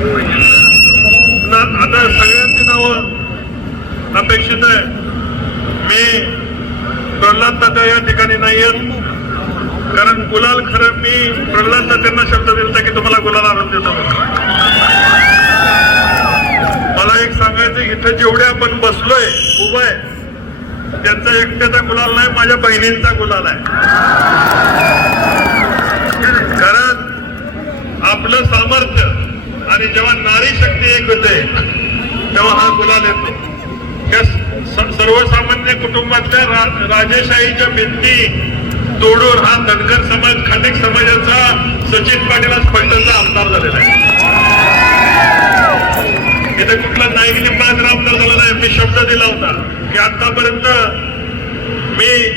ना- आता सगळ्यांची नावं अपेक्षित आहे. मी प्रल्हाद तात्या या ठिकाणी नाही आहेत कारण गुलाल खरं मी प्रल्हाद तात्यांना शब्द दिलता की तुम्हाला गुलाल आणून देतो. मला एक सांगायचं इथं जेवढे आपण बसलोय उभं आहे त्यांचा एकट्याचा गुलाल नाही माझ्या बहिणींचा गुलाल आहे. कारण आपलं सामर्थ्य आणि जेव्हा नारी शक्ती एक होते तेव्हा हा गुलाल येतो. या सर्वसामान्य कुटुंबातल्या रा- राजेशाहीच्या भिंती तोडून हा धनगर समाज खांडेक समाजाचा सचिन पाटील आज फलटणचा आमदार झालेला आहे. इथे कुठला नाईक लिंबाचा आमदार झाला नाही मी शब्द दिला होता की आतापर्यंत मी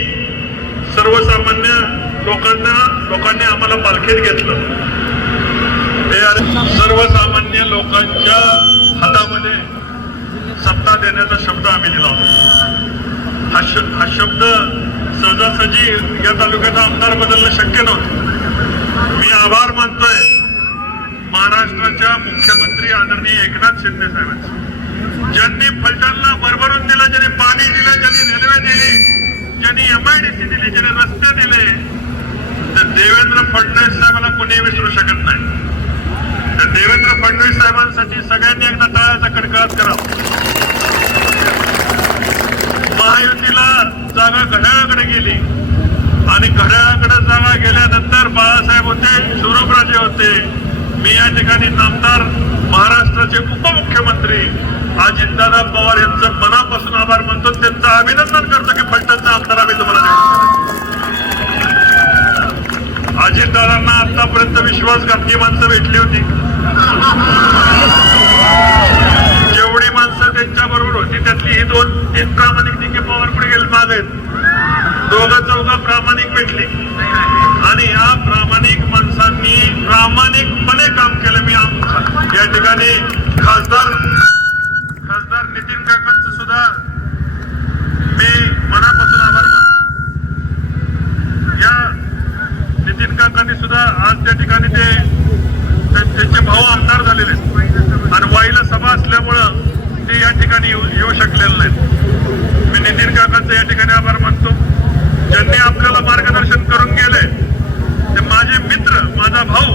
सर्वसामान्य लोकांना लोकांनी आम्हाला पालखीत घेतलं. ते सर्वसामान्य लोकांच्या हातामध्ये सत्ता देण्याचा शब्द आम्ही दिला होता. हा श हा शब्द सहजासहजी या तालुक्याचा आमदार बदलणं शक्य नव्हतं. मी आभार मानतोय महाराष्ट्राच्या मुख्यमंत्री आदरणीय एकनाथ शिंदे साहेबांचे. ज्यांनी फलटांना भरभरून दिलं ज्यांनी पाणी दिलं ज्यांनी रेल्वे दिली ज्यांनी एम आय डी सी दिली ज्यांनी रस्ते दिले तर देवेंद्र फडणवीस साहेबांना कोणी विसरू शकत नाही. तर देवेंद्र फडणवीस साहेबांसाठी सगळ्यांनी एकदा टाळ्याचा कडकडाट करावा. महायुतीला जागा घड्याळाकडे गेली. आणि घड्याळाकडे जागा गेल्यानंतर बाळासाहेब होते शिवरामराजे होते. मी या ठिकाणी नामदार महाराष्ट्राचे उपमुख्यमंत्री अजितदादा पवार यांचं मनापासून आभार मानतो. त्यांचं अभिनंदन करतो की फलटणचा आमदार आम्ही तुम्हाला अजितदादांना आतापर्यंत विश्वासघातकी माणसं भेटली होती. जेवढी माणसं त्यांच्या बरोबर होती त्यातली ही दोन तीन प्रामाणिक तिके पवार पुढे गेले माझे दोघं चौघं प्रामाणिक भेटली. आणि या प्रामाणिक माणसांनी प्रामाणिकपणे काम केलं मी या ठिकाणी खासदार खासदार नितीन काकांचं सुद्धा मी मनापासून आभार मानतो या नितीन काकांनी सुद्धा आज त्या ठिकाणी ते ते- त्यांचे भाऊ आमदार झालेले आहेत आणि वाईला सभा असल्यामुळं ते या ठिकाणी येऊ येऊ शकलेले नाहीत मी नितीन काकांचा या ठिकाणी आभार मानतो ज्यांनी आपल्याला मार्गदर्शन करून गेले ते माझे मित्र माझा भाऊ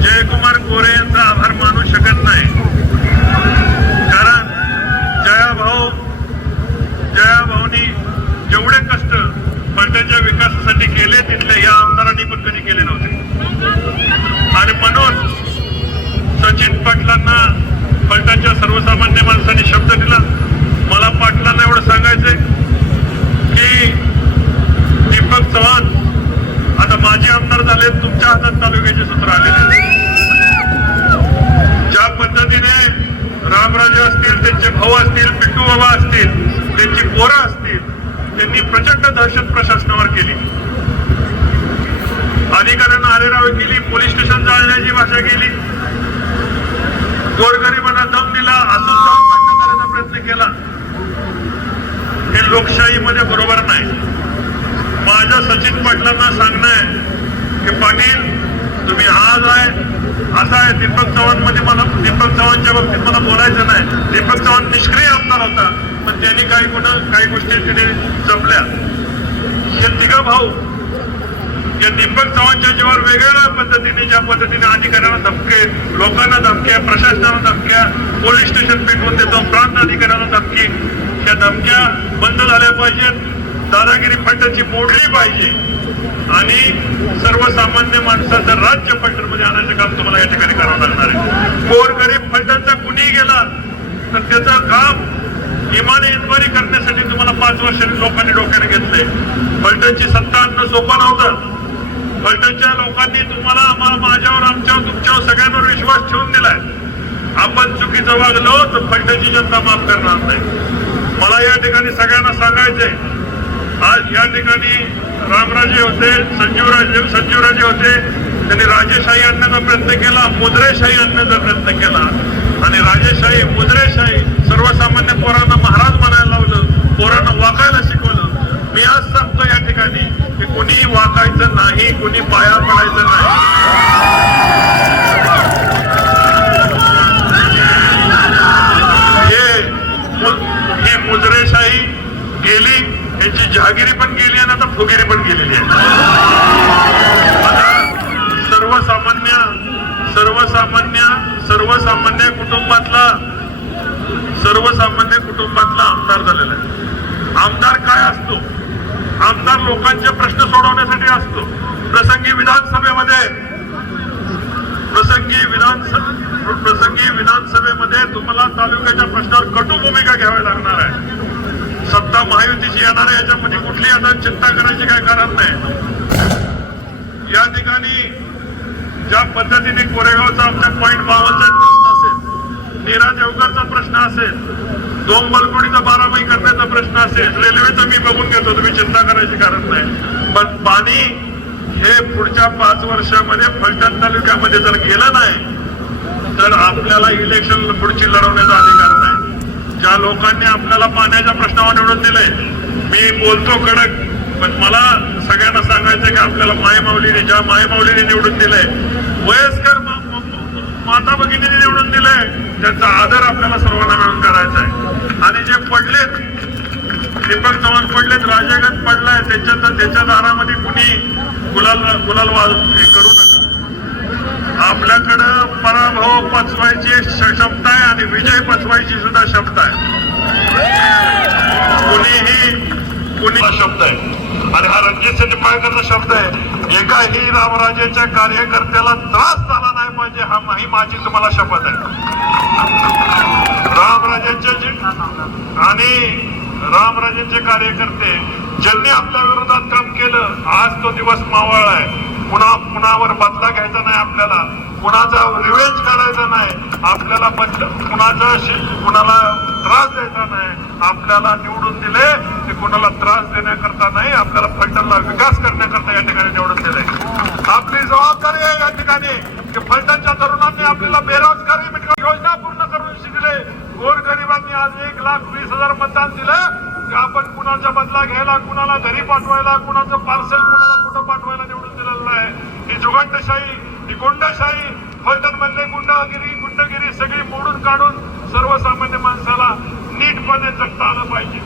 जयकुमार गोरे यांचा आभार मानू शकत नाही कारण जया भाऊ जया भाऊनी जेवढे कष्ट फलटणच्या विकासासाठी केले तिथले या आमदारांनी पण कधी केले नव्हते आणि म्हणून सचिन पाटलांना फलटणच्या सर्वसामान्य माणसांनी शब्द दिला मला पाटलांना एवढं सांगायचंय की दीपक चव्हाण आता माजी आमदार झाले तुमच्या हातात तालुक्याचे सूत्र आलेले ज्या पद्धतीने रामराजे असतील त्यांचे भाऊ असतील पिट्टू बाबा असतील त्यांची पोरं असतील त्यांनी प्रचंड दहशत प्रशासनावर केली अधिकाऱ्यांना आरेराव केली पोलीस स्टेशन जाळण्याची भाषा केली गोरगरिबांना दम दिला असं जाऊन बंद करायचा प्रयत्न केला हे लोकशाहीमध्ये बरोबर नाही. माझ्या सचिन पाटलांना सांगणं आहे की पाटील तुम्ही आज आहे असं आहे दीपक चव्हाणमध्ये मला दीपक चव्हाणच्या बाबतीत मला बोलायचं नाही. दीपक चव्हाण निष्क्रिय आमदार होता पण त्यांनी काही गुण काही गोष्टी तिने जपल्या. हे तिघ भाऊ या दीपक चव्हाणच्या जीवावर वेगवेगळ्या पद्धतीने ज्या पद्धतीने अधिकाऱ्यांना धमके लोकांना धमक्या प्रशासनाला धमक्या पोलीस स्टेशन पेटवून देतो प्रांत अधिकाऱ्यांना धमकी त्या धमक्या बंद झाल्या पाहिजेत. दादागिरी फंडाची मोडली पाहिजे. आणि सर्वसामान्य माणसाचं राज्य फलटणमध्ये आणायचं काम तुम्हाला या ठिकाणी करावं लागणार आहे. गोरगरीब फंडाचा कुणी गेला तर त्याचं काम इमाने इन्क्वायरी करण्यासाठी तुम्हाला पाच वर्षांनी लोकांनी डोक्याने घेतले फलटणची सत्ता आणणं सोपं नव्हतं. फलटणच्या लोकांनी तुम्हाला आम्हाला माझ्यावर आमच्यावर तुमच्यावर सगळ्यांवर विश्वास ठेवून दिलाय. आपण चुकीचं वागलो तर फलटणची जनता माफ करणार नाही. मला या ठिकाणी सगळ्यांना सांगायचंय. आज या ठिकाणी रामराजे होते संजीवराजे संजीवराजे होते त्यांनी राजेशाही आणण्याचा प्रयत्न केला मुद्रेशाही आणण्याचा प्रयत्न केला. आणि राजेशाही मुद्रेशाही सर्वसामान्य पोरांना महाराज म्हणायला लावलं पोरांना वाकायला शिकवलं. मी आज सांगतो या ठिकाणी की कुणी वाकायचं नाही कुणी पाया पडायचं नाही. जहागिरी पण केली आणि आता फुगिरी पण केलेली आहे. आता सर्वसामान्य सर्वसामान्य सर्वसामान्य कुटुंबातला सर्वसामान्य कुटुंबातला आमदार झालेला आहे. आमदार काय असतो? आमदार लोकांचे प्रश्न सोडवण्यासाठी असतो. प्रसंगी विधानसभेमध्ये प्रसंगी विधानसभा प्रसंगी विधानसभेमध्ये तुम्हाला तालुक्याच्या प्रश्नावर कटू भूमिका घ्यावी लागणार आहे. सत्ता महायुतीची येणार आहे याच्यामध्ये कुठली आता चिंता करायची काय कारण नाही. या ठिकाणी ज्या पद्धतीने कोरेगावचा आमच्या पॉईंट बावनचा प्रश्न असेल नीरा देवकरचा प्रश्न असेल दोन बलकुडीचा बारामही करण्याचा प्रश्न असेल रेल्वेचा मी बघून घेतो तुम्ही चिंता करायची कारण नाही. पण पाणी हे पुढच्या पाच वर्षामध्ये फलटण तालुक्यामध्ये जर गेलं नाही तर आपल्याला इलेक्शन पुढची लढवण्याचा अधिकार ज्या लोकांनी आपल्याला पाण्याच्या प्रश्नावर निवडून दिलंय मी बोलतो कडक पण मला सगळ्यांना सांगायचं की आपल्याला मायमाऊलीने ज्या मायमाऊलीने निवडून दिलंय वयस्कर माता भगिनीने निवडून दिलंय त्यांचा आदर आपल्याला सर्वांना मिळून करायचा आहे. आणि जे पडलेत दीपक चव्हाण पडलेत राजागत पडलाय त्याच्या त्याच्या दारामध्ये कुणी गुलाल गुलाल वाज हे करू नका. आपल्याकडं पराभव पचवायची क्षमता आहे आणि विजय पचवायची सुद्धा क्षमता आहे. कुणीही कुणी शब्द आहे. आणि हा रणजित सिंह निंबाळकरचा शब्द आहे एकाही रामराजेच्या कार्यकर्त्याला त्रास झाला नाही पाहिजे हा ही माझी तुम्हाला शपथ आहे. रामराजेंचे आणि रामराजेचे कार्यकर्ते ज्यांनी आपल्या विरोधात काम केलं आज तो दिवस मावळ आहे. कुणा कुणावर बदला घ्यायचा नाही आपल्याला. कुणाचा रिवेंज काढायचा नाही. आपल्याला बदल कुणाचा कुणाला त्रास द्यायचा नाही. आपल्याला निवडून दिले ते कुणाला त्रास देण्याकरता नाही आपल्याला फलटणला विकास करण्याकरता या ठिकाणी निवडून दिले. आपली जबाबदारी आहे या ठिकाणी की फलटणच्या तरुणांनी आपल्याला बेरोजगारी योजना पूर्ण करून दिले गोरगरिबांनी आज एक लाख वीस हजार मतदान दिलं. की आपण कुणाचा बदला घ्यायला कुणाला घरी पाठवायला कुणाचं पार्सल कुणाला कुठं पाठवायला ही जुगंडशाही ही मधले गुंडगिरी गुंडगिरी सगळी मोडून काढून सर्वसामान्य माणसाला नीटपणे जगता आलं पाहिजे.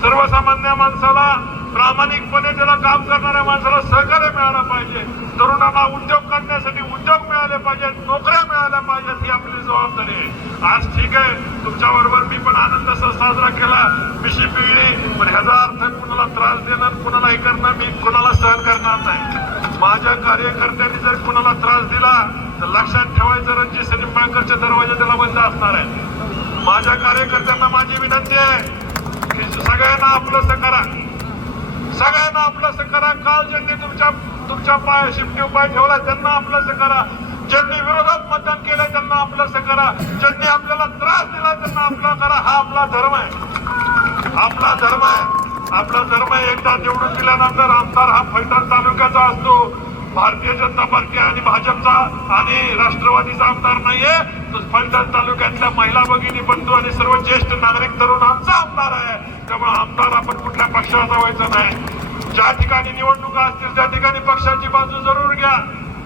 सर्वसामान्य माणसाला प्रामाणिकपणे त्याला काम करणाऱ्या माणसाला सहकार्य मिळालं पाहिजे. तरुणांना उद्योग करण्यासाठी उद्योग मिळाले पाहिजेत नोकऱ्या मिळाल्या पाहिजेत ही आपली जबाबदारी आहे. आज ठीक आहे तुमच्या बरोबर मी पण आनंद साजरा केला. मिशी पिळली पण ह्याचा अर्थ कुणाला त्रास देणार कुणाला हे करणं मी कुणाला सहन करणार नाही. माझ्या कार्यकर्त्यांनी जर कुणाला त्रास दिला तर लक्षात ठेवायचं रणजित सिंह निंबाळकरचे दरवाजे त्याला बंद असणार आहे माझ्या कार्यकर्त्यांना माझी विनंती आहे की सगळ्यांना आपलं करा. सगळ्यांना आपलं करा. काल ज्यांनी तुमच्या तुमच्या पाय शिफ्टी उपाय ठेवला त्यांना आपलं करा. ज्यांनी विरोधात मतदान केलं त्यांना आपलं करा. ज्यांनी आपल्याला त्रास दिला त्यांना आपला करा. हा आपला धर्म आहे. आपला धर्म आहे. आपला धर्म एकदा निवडून दिल्यानंतर आमदार हा फलटण तालुक्याचा असतो. भारतीय जनता पार्टी आणि भाजपचा आणि राष्ट्रवादीचा आमदार नाहीये. फलटण तालुक्यातल्या महिला भगिनी बंधू आणि सर्व ज्येष्ठ नागरिक तरुण आमचा आमदार आहे. त्यामुळे आमदार आपण कुठल्या पक्षाला व्हायचं नाही. ज्या ठिकाणी निवडणुका असतील त्या ठिकाणी पक्षाची बाजू जरूर घ्या.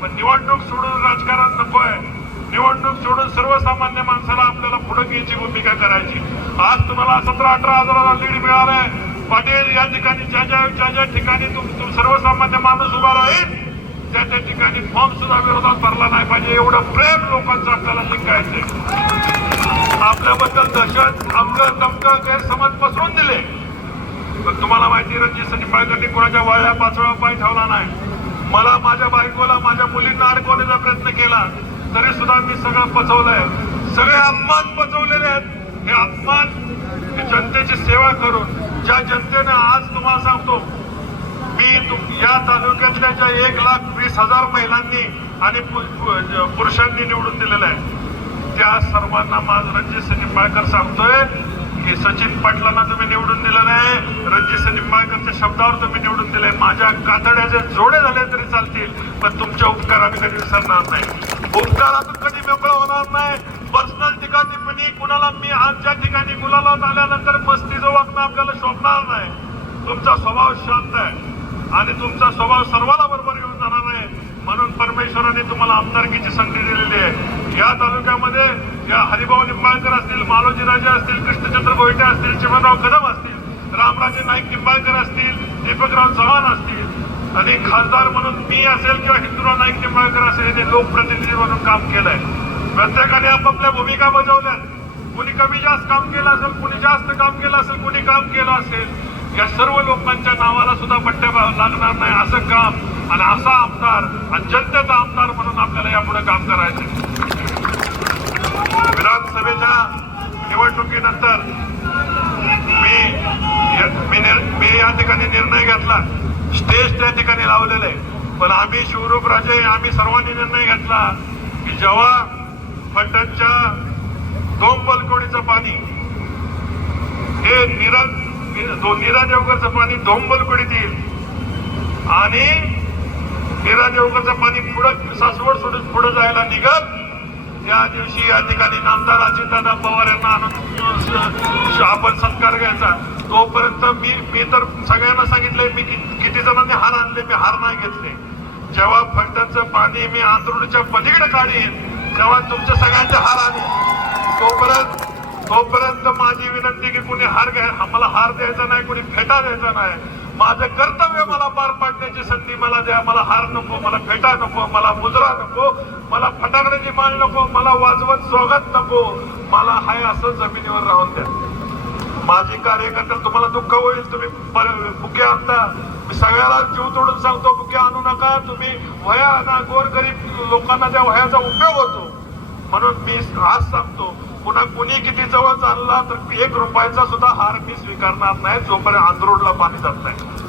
पण निवडणूक सोडून राजकारण नको आहे. निवडणूक सोडून सर्वसामान्य माणसाला आपल्याला पुढे घ्यायची भूमिका करायची. आज तुम्हाला सतरा अठरा हजाराला लीड मिळालाय. पाटील या ठिकाणी ज्या ज्या ज्या ज्या ठिकाणी तुम सर्वसामान्य माणूस उभा राहील त्या त्या ठिकाणी फॉर्म सुद्धा विरोधात भरला नाही पाहिजे. एवढं प्रेम लोकांचं आपल्याला शिकायचंय. आपल्याबद्दल दहशत अमकं तमकं गैरसमज पसरून दिले. पण तुम्हाला माहिती रणजित सिंह निंबाळकरनी कोणाच्या वाळ्या पाचव्या पाय ठेवला नाही. मला माझ्या बायकोला माझ्या मुलींना अडकवण्याचा प्रयत्न केला तरी सुद्धा मी सगळं पचवलंय. सगळे अपमान पचवलेले आहेत. हे अपमान हे जनतेची सेवा करून ज्या जनतेनं आज तुम्हाला सांगतो मी तुम- या तालुक्यातल्या ज्या एक लाख वीस हजार महिलांनी आणि पु- पुरुषांनी निवडून दिलेलं आहे. त्या सर्वांना माझ रणजित सिंग निंबाळकर सांगतोय की सचिन पाटलांना तुम्ही निवडून दिलं नाही रणजित सिंह निंबाळकरच्या शब्दावर तुम्ही निवडून दिले. माझ्या कातड्याचे जोडे झाले तरी चालतील पण तुमच्या उपकार आम्ही कधी विसरणार नाही. उपकारातून कधी मोकळा होणार नाही. पर्सनल ठिकाणी मी कुणाला मी आज ज्या ठिकाणी गुलालात आल्यानंतर मस्तीचं वागणं आपल्याला शोभणार नाही. तुमचा स्वभाव शांत आहे. आणि तुमचा स्वभाव सर्वाला बरोबर येऊन जाणार आहे. म्हणून परमेश्वराने तुम्हाला आमदारकीची संधी दिलेली आहे. या तालुक्यामध्ये या हरिभाऊ निंबाळकर असतील मालोजी राजे असतील कृष्णचंद्र गोयटे असतील चिमनराव कदम असतील रामराजे नाईक निंबाळकर असतील दीपकराव चव्हाण असतील आणि खासदार म्हणून मी असेल किंवा हिंदूराव नाईक निंबाळकर असेल हे लोकप्रतिनिधी म्हणून काम केलंय. प्रत्येकाने आपापल्या भूमिका बजावल्यात. कुणी कमी जास्त काम केलं असेल कुणी जास्त काम केलं असेल कुणी काम केलं असेल या सर्व लोकांच्या नावाला सुद्धा पट्ट्या लागणार नाही असं काम आणि असा आमदार आणि जनतेचा आमदार म्हणून आपल्याला यापुढे काम करायचं विधानसभेच्या निवडणुकीनंतर मी मी मी या ठिकाणी निर्णय घेतला. स्टेज त्या ठिकाणी लावलेलं आहे. पण आम्ही शिवरूपराजे आम्ही सर्वांनी निर्णय घेतला की जेव्हा फलटणच्या दोन बलकोडीचं पाणी हे निरा दो- नीरा देवकरचं पाणी दोन बलकोडीत येईल आणि नीरा देवकरचं पाणी पुढं सासवड सोडून पुढे जायला निघत या दिवशी या ठिकाणी नामदार अजितदादा पवार यांना आनंद आपण सत्कार घ्यायचा. तोपर्यंत मी मी तर सगळ्यांना सांगितलंय मी किती जणांनी हार आणले मी हार नाही घेतले. जेव्हा फलटणचं पाणी मी आंध्रुडच्या पलीकडे काढीन तेव्हा तुमच्या सगळ्यांचे हार आले तोपर्यंत तोपर्यंत माझी विनंती की कुणी हार घ्या मला हार द्यायचा नाही कुणी फेटा द्यायचा नाही. माझं कर्तव्य मला संधी मला द्या मला हार नको मला फेटा नको मला मुजरा नको मला फटाकड्याची माळ नको मला वाजवत स्वागत नको मला हाय असं जमिनीवर राहून द्या. माझी कार्यकर्ते तुम्हाला दुःख होईल तुम्ही बुके आणता. मी सगळ्याला जीव तोडून सांगतो बुके आणू नका तुम्ही वया आणा गोरगरीब लोकांना त्या वह्याचा उपयोग होतो. म्हणून मी आज सांगतो पुन्हा कुणी किती जवळ चालला तर एक रुपयाचा सुद्धा हार मी स्वीकारणार नाही जोपर्यंत अंधरोडला पाणी जात नाही.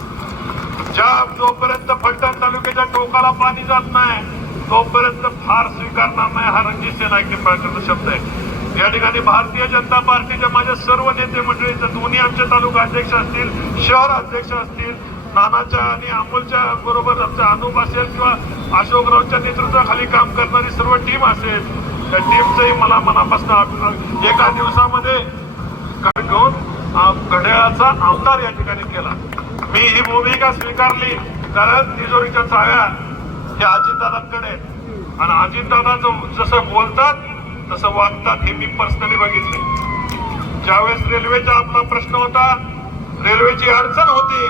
ज्या जोपर्यंत फलटण तालुक्याच्या टोकाला पाणी जात नाही तोपर्यंत फार स्वीकारणार नाही हा रणजित सिंह नाईक निंबाळकरचा शब्द आहे. या ठिकाणी भारतीय जनता पार्टीच्या माझ्या सर्व नेते मंडळी दोन्ही आमचे तालुका अध्यक्ष असतील शहर अध्यक्ष असतील नानाच्या आणि अमोलच्या बरोबर आमचा अनुप असेल किंवा अशोकरावच्या नेतृत्वाखाली काम करणारी सर्व टीम असेल त्या टीमचंही मला मनापासून एका दिवसामध्ये घडवून घड्याळाचा अवतार या ठिकाणी केला. मी ही भूमिका स्वीकारली कारण तिजोरीच्या चाव्या या अजितदादांकडे आणि अजितदादा जसं बोलतात तसं वागतात हे मी पर्सनली बघितले. ज्यावेळेस रेल्वेचा आपला प्रश्न होता रेल्वेची अडचण होती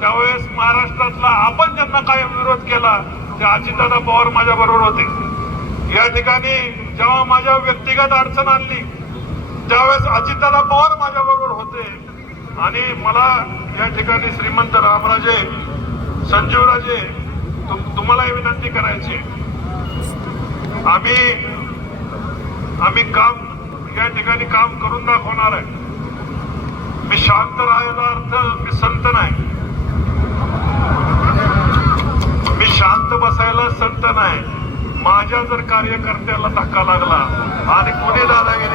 त्यावेळेस महाराष्ट्रातला आपण ज्यांना काय विरोध केला ते अजितदादा पवार माझ्या बरोबर होते. या ठिकाणी जेव्हा माझ्या व्यक्तिगत अडचण आणली त्यावेळेस अजितदादा पवार माझ्या बरोबर होते. आणि मला या ठिकाणी श्रीमंत रामराजे संजीवराजे तुम- तुम्हालाही विनंती करायची. आम्ही आम्ही काम या ठिकाणी काम करून दाखवणार आहे. मी शांत राहायला अर्थ मी संत नाही. मी शांत बसायला संत नाही. माझ्या जर कार्यकर्त्याला धक्का लागला आणि कोणी दादागिरी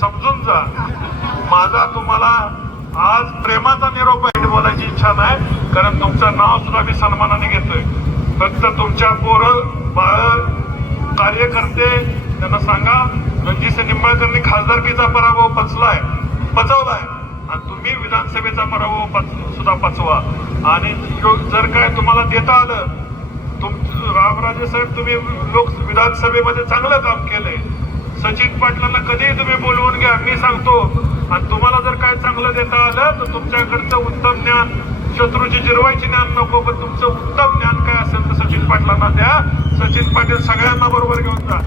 समजून जा. माझा तुम्हाला आज प्रेमाचा निरोप आहे बोलायची इच्छा नाही कारण तुमचं नाव सुद्धा मी सन्मानाने घेतोय. फक्त तुमच्या पोरं बाळ कार्यकर्ते त्यांना सांगा रणजित निंबाळकरनी खासदारकीचा पराभव पचलाय पचवलाय. आणि तुम्ही विधानसभेचा पराभव पच- सुद्धा पचवा. आणि जर काय तुम्हाला देता आलं तुम रामराजे साहेब तुम्ही लोक विधानसभेमध्ये चांगलं काम केलंय. सचिन पाटलांना कधीही तुम्ही बोलवून घ्या मी सांगतो. आणि तुम्हाला जर काय चांगलं देता आलं तर तुमच्याकडचं उत्तम ज्ञान शत्रूची जिरवायची ज्ञान नको पण तुमचं उत्तम ज्ञान काय असेल तर सचिन पाटलांना द्या. सचिन पाटील सगळ्यांना बरोबर घेऊन जा.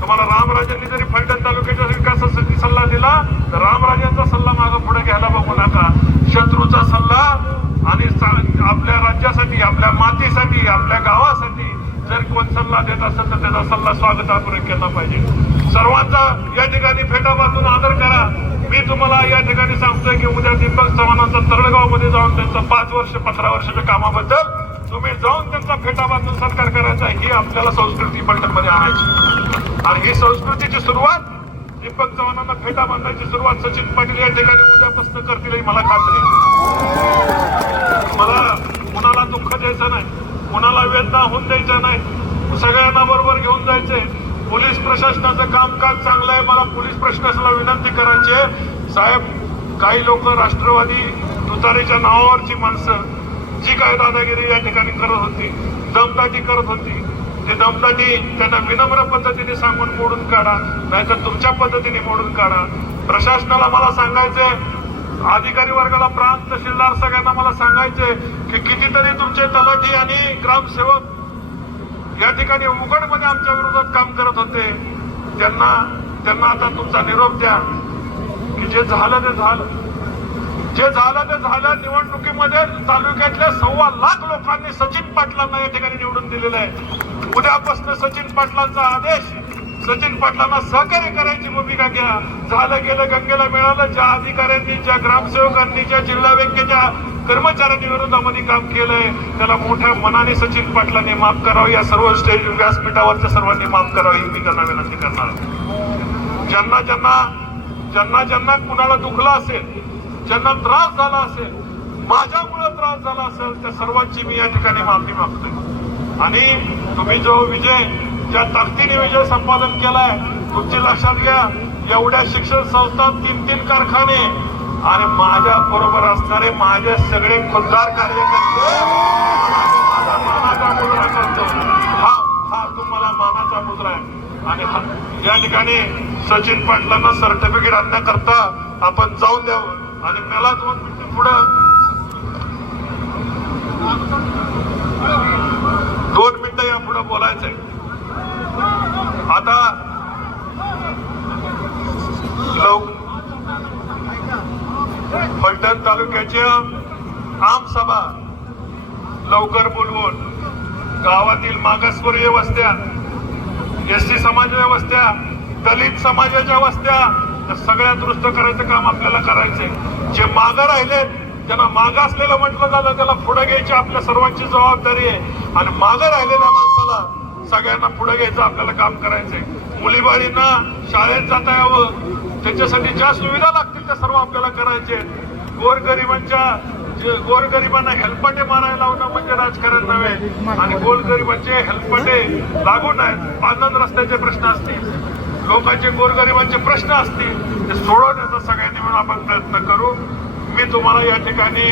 तुम्हाला रामराजांनी जरी फलटण तालुक्याच्या विकासासाठी सल्ला दिला तर रामराजांचा सल्ला मागं पुढे घ्यायला बघू नका. शत्रूचा सल्ला आणि आपल्या राज्यासाठी आपल्या मातीसाठी आपल्या गावासाठी जर कोण सल्ला देत असेल तर त्याचा सल्ला स्वागतापूर्वक केला पाहिजे. सर्वांचा या ठिकाणी फेटा बांधून आदर करा. मी तुम्हाला या ठिकाणी सांगतोय की उद्या दीपक चव्हाणांचा तरळगावमध्ये जाऊन त्यांचं पाच वर्ष पंधरा वर्षाच्या कामाबद्दल तुम्ही जाऊन त्यांचा फेटा बांधून सत्कार करायचा. ही आपल्याला संस्कृती पलटणमध्ये आणायची. आणि ही संस्कृतीची सुरुवात दीपक चव्हाणांना फेटा बांधायची सुरुवात सचिन पाटील या ठिकाणी उद्यापासून करतील मला खात्री आहे. मला कुणाला दुःख द्यायचं नाही. कोणाला वेदना होऊन द्यायच्या नाही. सगळ्यांना बरोबर घेऊन जायचंय पोलीस प्रशासनाचं कामकाज चांगलं आहे. मला पोलीस प्रशासनाला विनंती करायची आहे. साहेब काही लोक राष्ट्रवादी तुतारीच्या नावावरची माणसं जी काय दादागिरी या ठिकाणी करत होती दमदाटी करत होती ते दमदाटी त्यांना विनम्र पद्धतीने सांगून मोडून काढा. नाहीतर तुमच्या पद्धतीने मोडून काढा. प्रशासनाला मला सांगायचंय अधिकारी वर्गाला प्रांत तहसीलदार सगळ्यांना मला सांगायचे की कितीतरी तुमचे तलाठी आणि ग्रामसेवक या ठिकाणी उघडपणे आमच्या विरोधात काम करत होते. त्यांना त्यांना आता तुमचा निरोप द्या की जे झालं ते झालं. जे झालं ते झालं निवडणुकीमध्ये तालुक्यातल्या सव्वा लाख लोकांनी सचिन पाटलांना या ठिकाणी निवडून दिलेलं आहे. उद्यापासून सचिन पाटलांचा आदेश सचिन पाटलांना सहकार्य करायची भूमिका घ्या. झालं गेलं गंगेला मिळालं. ज्या अधिकाऱ्यांनी ज्या ग्रामसेवकांनी ज्या जिल्हा बँकेच्या कर्मचाऱ्यांनी विरोधामध्ये काम केलंय त्याला मोठ्या मनाने सचिन पाटलांनी माफ करावं. या सर्व स्टेज व्यासपीठावरच्या सर्वांनी माफ करावं ही मी त्यांना विनंती करणार ज्यांना ज्यांना ज्यांना ज्यांना कुणाला दुखलं असेल ज्यांना त्रास झाला असेल माझ्यामुळे त्रास झाला असेल त्या सर्वांची मी या ठिकाणी माफी मागतोय. आणि तुम्ही जो विजय ज्या ताकदीने विजय संपादन केलाय तुमची लक्षात घ्या एवढ्या शिक्षण संस्था तीन तीन कारखाने आणि माझ्या बरोबर असणारे माझे सगळे खुद्दार कार्यकर्ते. मानाचा करतो हा हा तुम्हाला मानाचा मुद्रा आहे. आणि या ठिकाणी सचिन पाटलांना सर्टिफिकेट आणण्याकरता आपण जाऊन द्यावं. आणि मला दोन मिनिट पुढं. दोन मिनिटं या पुढं बोलायचंय. आता लोक फलटण तालुक्याच्या आमसभा लवकर बोलवून गावातील मागासवर्गीय वस्त्या एस टी समाजाच्या वस्त्या दलित समाजाच्या वस्त्या सगळ्या दुरुस्त करायचं काम आपल्याला करायचंय. जे मागं राहिलेत त्यांना मागासलेलं म्हटलं जातं त्याला पुढे घ्यायची आपल्या सर्वांची जबाबदारी आहे. आणि मागं राहिलेल्या सगळ्यांना पुढे घ्यायचं आपल्याला काम करायचंय. मुलीबाळींना शाळेत जाता यावं. त्याच्यासाठी ज्या सुविधा लागतील त्या सर्व आपल्याला करायचे गोरगरिबांच्या गोरगरिबांना हेल्पटे मारायला लावणं म्हणजे राजकारण नव्हे. आणि गोरगरिबांचे हेल्पटे लागू नयेत बांधण रस्त्याचे प्रश्न असतील. लोकांचे गोरगरिबांचे प्रश्न असतील. ते सोडवण्याचा सगळ्यांनी मिळून आपण प्रयत्न करू. मी तुम्हाला या ठिकाणी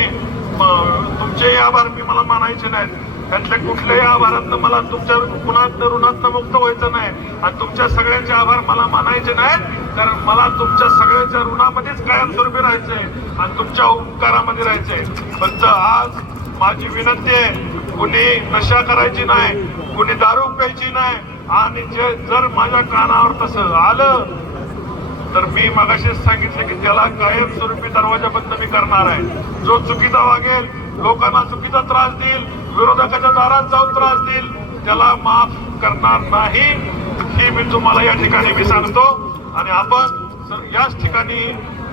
तुमचे तुमचेही आभार मी मला मानायचे नाहीत. त्यातल्या कुठल्याही आभारातनं मला तुमच्या गुणातनं ऋणातनं मुक्त व्हायचं नाही. आणि तुमच्या सगळ्यांचे आभार मला मानायचे नाहीत कारण मला तुमच्या सगळ्यांच्या ऋणामध्येच कायमस्वरूपी राहायचंय आणि तुमच्या उपकारामध्ये राहायचंय. फक्त आज माझी विनंती आहे कुणी नशा करायची नाही कुणी दारू प्यायची नाही आणि जे जर माझ्या कानावर तसं आलं तर मी मगाशीच सांगितलं की त्याला कायमस्वरूपी दरवाजा बंद मी करणार आहे. जो चुकीचा वागेल लोकांना चुकीचा त्रास देईल विरोधकाच्या दारात जाऊन त्रास देईल. त्याला माफ करणार नाही. हे मी तुम्हाला या ठिकाणी मी सांगतो. आणि आपण याच ठिकाणी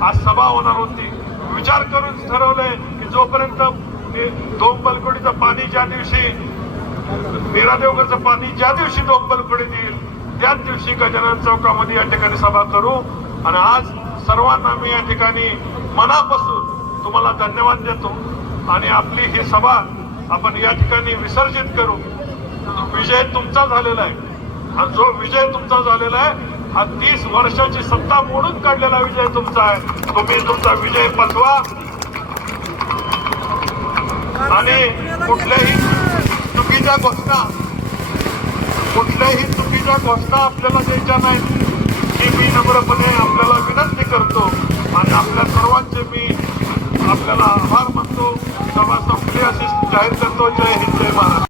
आज सभा होणार होती. विचार करून ठरवलंय की जोपर्यंत दोन बलकोडीचं पाणी ज्या दिवशी मीरा देवगरचं पाणी ज्या दिवशी दोन बलकोडी देईल त्याच दिवशी गजानन चौकामध्ये या ठिकाणी सभा करू. आणि आज सर्वांना मी या ठिकाणी मनापासून तुम्हाला धन्यवाद देतो. आणि आपली ही सभा आपण या ठिकाणी विसर्जित करू. विजय तुमचा झालेला आहे. हा जो विजय तुमचा झालेला आहे हा तीस वर्षाची सत्ता मोडून काढलेला विजय तुमचा आहे. तुम्ही तुमचा विजय पचवा. आणि कुठल्याही चुकीच्या घोषणा कुठल्याही चुकीच्या घोषणा आपल्याला द्यायच्या नाहीत. की मी नम्रपणे आपल्याला विनंती करतो. आणि आपल्या सर्वांचे मी आपल्याला आभार मानतो. सभा संपली अशी जाहीर करतो. जय हिंद जय महाराज